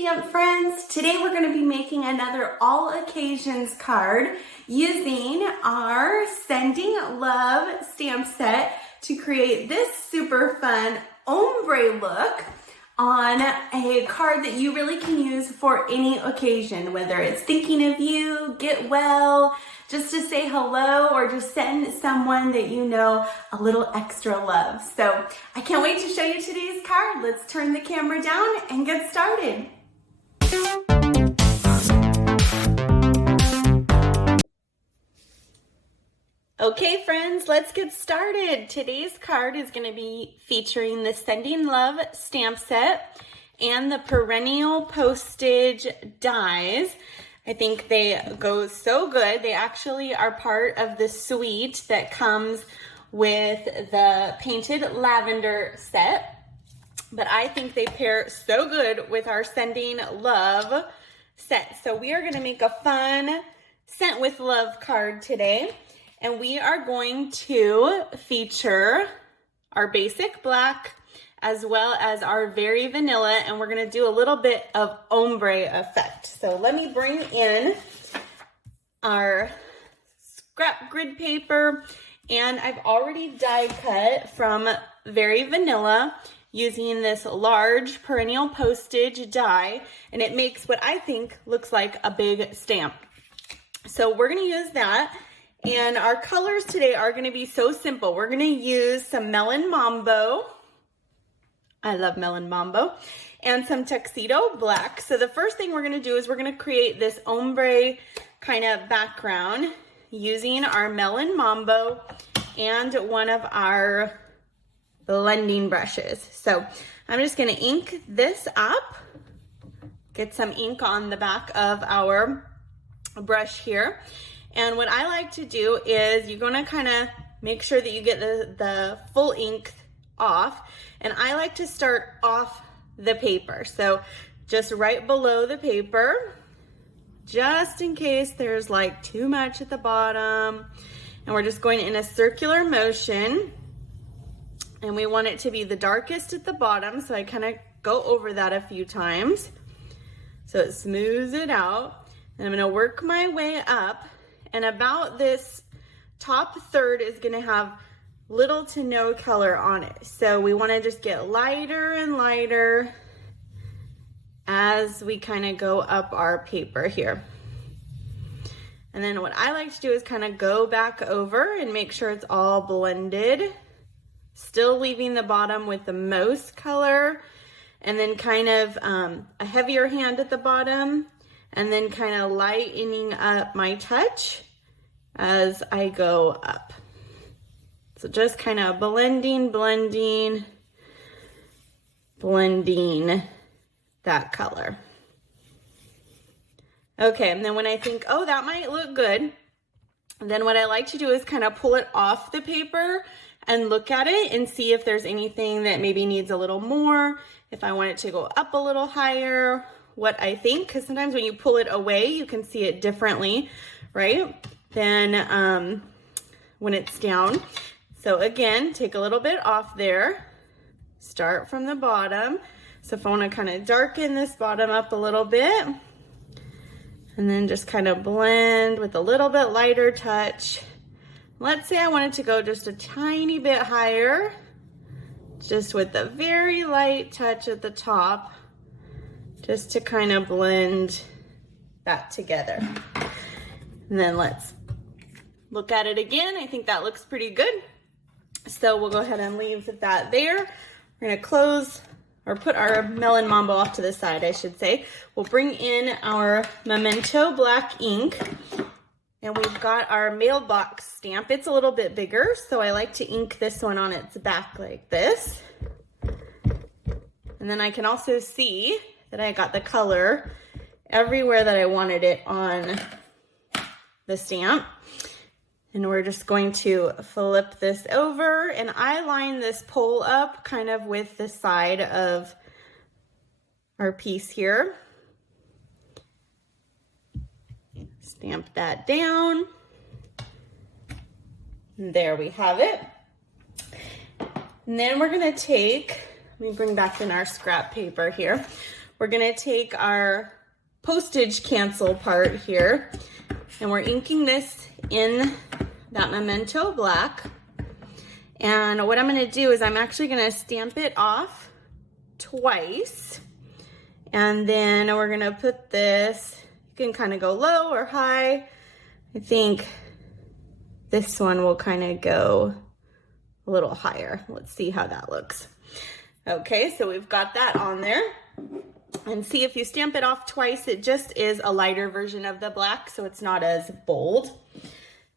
stamp friends. Today we're going to be making another all occasions card using our Sending Love stamp set to create this super fun ombre look on a card that you really can use for any occasion, whether it's thinking of you, get well, just to say hello, or just send someone that you know a little extra love. So I can't wait to show you today's card. Let's turn the camera down and get started. Okay friends, let's get started. Today's card is going to be featuring the Sending Love stamp set and the perennial postage dies. I think they go so good. They actually are part of the suite that comes with the painted lavender set. But I think they pair so good with our Sending Love set. So we are going to make a fun Sent with Love card today. And we are going to feature our basic black as well as our very vanilla, and we're going to do a little bit of ombre effect. So let me bring in our scrap grid paper, and I've already die cut from very vanilla using this large perennial postage die, and it makes what I think looks like a big stamp. So we're going to use that. And our colors today are going to be so simple. We're going to use some Melon Mambo. I love Melon Mambo. And some Tuxedo Black. So the first thing we're going to do is we're going to create this ombre kind of background using our Melon Mambo and one of our blending brushes. So I'm just going to ink this up. Get some ink on the back of our brush here. And what I like to do is you're going to kind of make sure that you get the full ink off. And I like to start off the paper. So just right below the paper, just in case there's like too much at the bottom. And we're just going in a circular motion. And we want it to be the darkest at the bottom. So I kind of go over that a few times. So it smooths it out. And I'm going to work my way up. And about this top third is going to have little to no color on it. So we want to just get lighter and lighter as we kind of go up our paper here. And then what I like to do is kind of go back over and make sure it's all blended. Still leaving the bottom with the most color. And then kind of a heavier hand at the bottom. And then kind of lightening up my touch as I go up. So just kind of blending that color. Okay, and then when I think, oh, that might look good, then what I like to do is kind of pull it off the paper and look at it and see if there's anything that maybe needs a little more, if I want it to go up a little higher, what I think, because sometimes when you pull it away, you can see it differently, right, than when it's down. So again, take a little bit off there, start from the bottom. So if I want to kind of darken this bottom up a little bit, and then just kind of blend with a little bit lighter touch. Let's say I wanted to go just a tiny bit higher, just with a very light touch at the top, just to kind of blend that together. And then let's look at it again. I think that looks pretty good. So we'll go ahead and leave that there. We're going to close or put our Melon Mambo off to the side, I should say. We'll bring in our Memento Black ink. And we've got our mailbox stamp. It's a little bit bigger, so I like to ink this one on its back like this. And then I can also see that I got the color everywhere that I wanted it on the stamp. And we're just going to flip this over, and I line this pole up kind of with the side of our piece here. Stamp that down. And there we have it. And then we're going to take, let me bring back in our scrap paper here. we're gonna take our postage cancel part here, and we're inking this in that Memento black. And what I'm gonna do is I'm actually gonna stamp it off twice. And then we're gonna put this, you can kind of go low or high. I think this one will kind of go a little higher. Let's see how that looks. Okay, so we've got that on there. And see, if you stamp it off twice, it just is a lighter version of the black, so it's not as bold.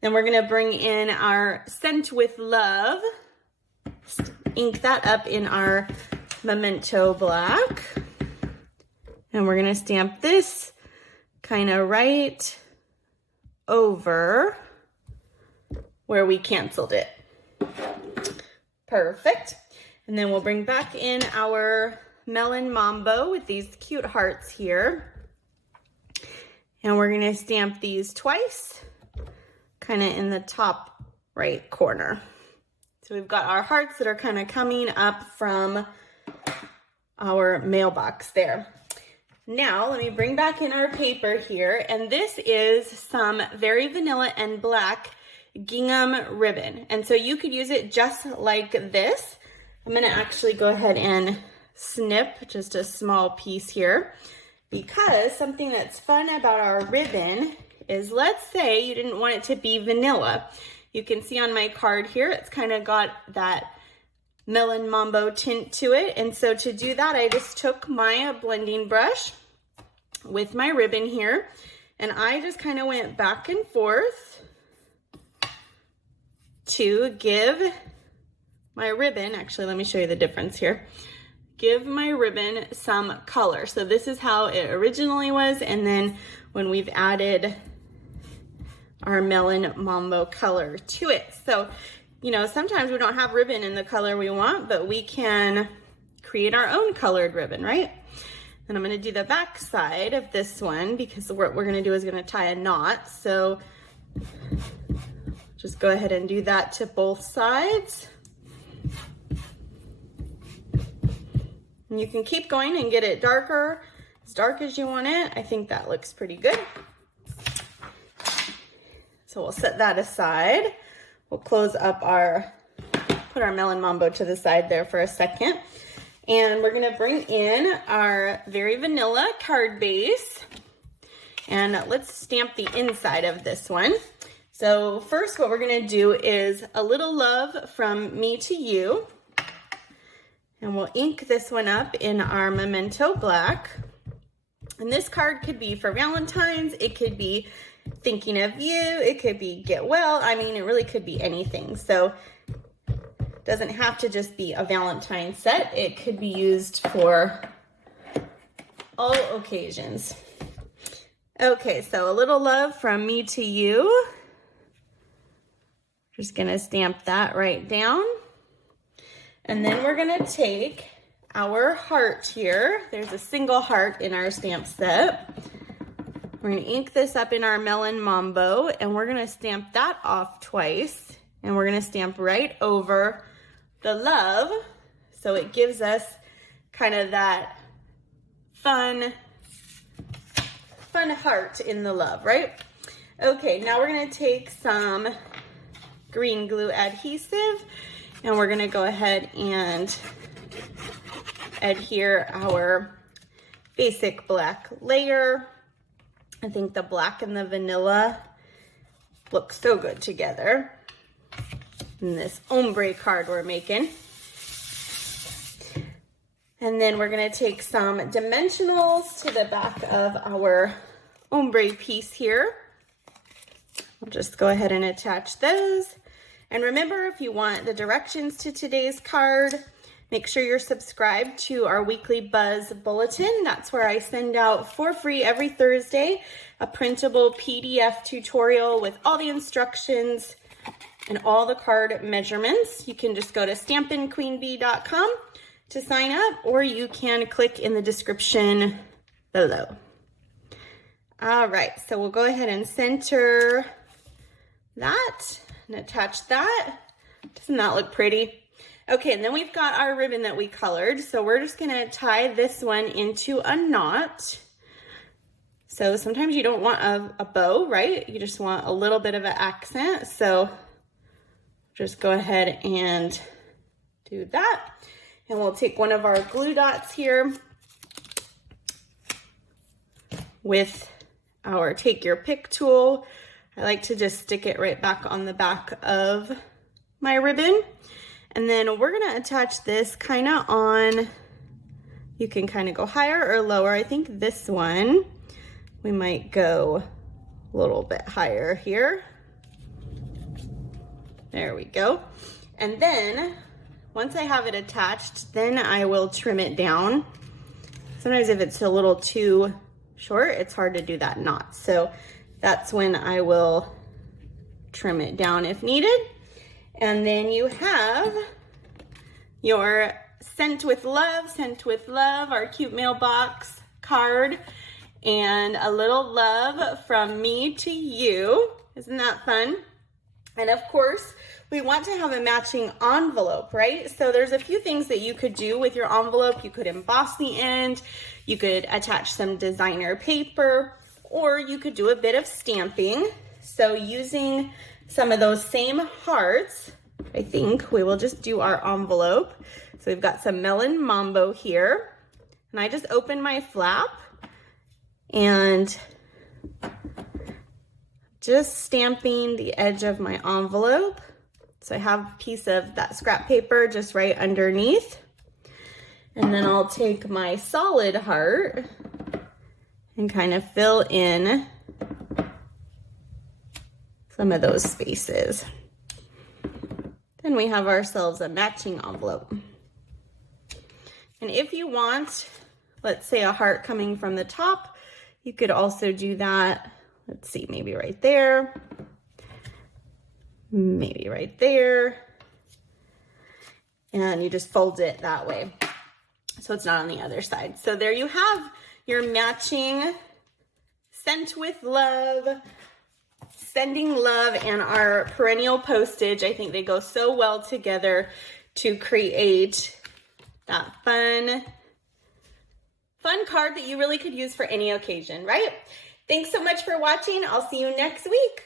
Then we're gonna bring in our Scent with Love, ink that up in our Memento black. And we're gonna stamp this kind of right over where we canceled it. Perfect. And then we'll bring back in our Melon Mambo with these cute hearts here. And we're gonna stamp these twice, kind of in the top right corner. So we've got our hearts that are kind of coming up from our mailbox there. Now, let me bring back in our paper here, and this is some Very Vanilla and Black gingham ribbon. And so you could use it just like this. I'm gonna actually go ahead and snip just a small piece here, because something that's fun about our ribbon is, let's say you didn't want it to be vanilla. You can see on my card here, it's kind of got that Melon Mambo tint to it. And so to do that, I just took my blending brush with my ribbon here, and I just kind of went back and forth to give my ribbon, actually, let me show you the difference here. Give my ribbon some color. So this is how it originally was, and then when we've added our Melon Mambo color to it. So, you know, sometimes we don't have ribbon in the color we want, but we can create our own colored ribbon, right? And I'm gonna do the back side of this one, because what we're gonna do is gonna tie a knot. So just go ahead and do that to both sides. And you can keep going and get it darker, as dark as you want it. I think that looks pretty good. So we'll set that aside. We'll close up put our Melon Mambo to the side there for a second. And we're gonna bring in our Very Vanilla card base. And let's stamp the inside of this one. So first, what we're gonna do is A Little Love from Me to You. And we'll ink this one up in our Memento black. And this card could be for Valentine's, it could be thinking of you, it could be get well. I mean, it really could be anything. So it doesn't have to just be a Valentine set. It could be used for all occasions. Okay, so A Little Love from Me to You. Just gonna stamp that right down. And then we're gonna take our heart here. There's a single heart in our stamp set. We're gonna ink this up in our Melon Mambo, and we're gonna stamp that off twice. And we're gonna stamp right over the love, so it gives us kind of that fun heart in the love, right? Okay, now we're gonna take some green glue adhesive, and we're gonna go ahead and adhere our basic black layer. I think the black and the vanilla look so good together in this ombre card we're making. And then we're gonna take some dimensionals to the back of our ombre piece here. I'll just go ahead and attach those. And remember, if you want the directions to today's card, make sure you're subscribed to our weekly Buzz Bulletin. That's where I send out for free every Thursday a printable PDF tutorial with all the instructions and all the card measurements. You can just go to stampinqueenbee.com to sign up, or you can click in the description below. All right, so we'll go ahead and center that and attach that. Doesn't that look pretty? Okay, and then we've got our ribbon that we colored. So we're just gonna tie this one into a knot. So sometimes you don't want a bow, right? You just want a little bit of an accent. So just go ahead and do that. And we'll take one of our glue dots here with our take your pick tool. I like to just stick it right back on the back of my ribbon. And then we're gonna attach this kind of on, you can kind of go higher or lower. I think this one, we might go a little bit higher here. There we go. And then once I have it attached, then I will trim it down. Sometimes if it's a little too short, it's hard to do that knot. So that's when I will trim it down if needed. And then you have your Sent with Love, our cute mailbox card, and a little love from me to you. Isn't that fun? And of course, we want to have a matching envelope, right? So there's a few things that you could do with your envelope. You could emboss the end, you could attach some designer paper, or you could do a bit of stamping. So using some of those same hearts, I think we will just do our envelope. So we've got some Melon Mambo here, and I just open my flap and just stamping the edge of my envelope. So I have a piece of that scrap paper just right underneath. And then I'll take my solid heart and kind of fill in some of those spaces. Then we have ourselves a matching envelope. And if you want, let's say a heart coming from the top, you could also do that. Let's see, maybe right there, maybe right there. And you just fold it that way, so it's not on the other side. So there you have your matching Sent with Love, Sending Love, and our perennial postage. I think they go so well together to create that fun card that you really could use for any occasion, right? Thanks so much for watching. I'll see you next week.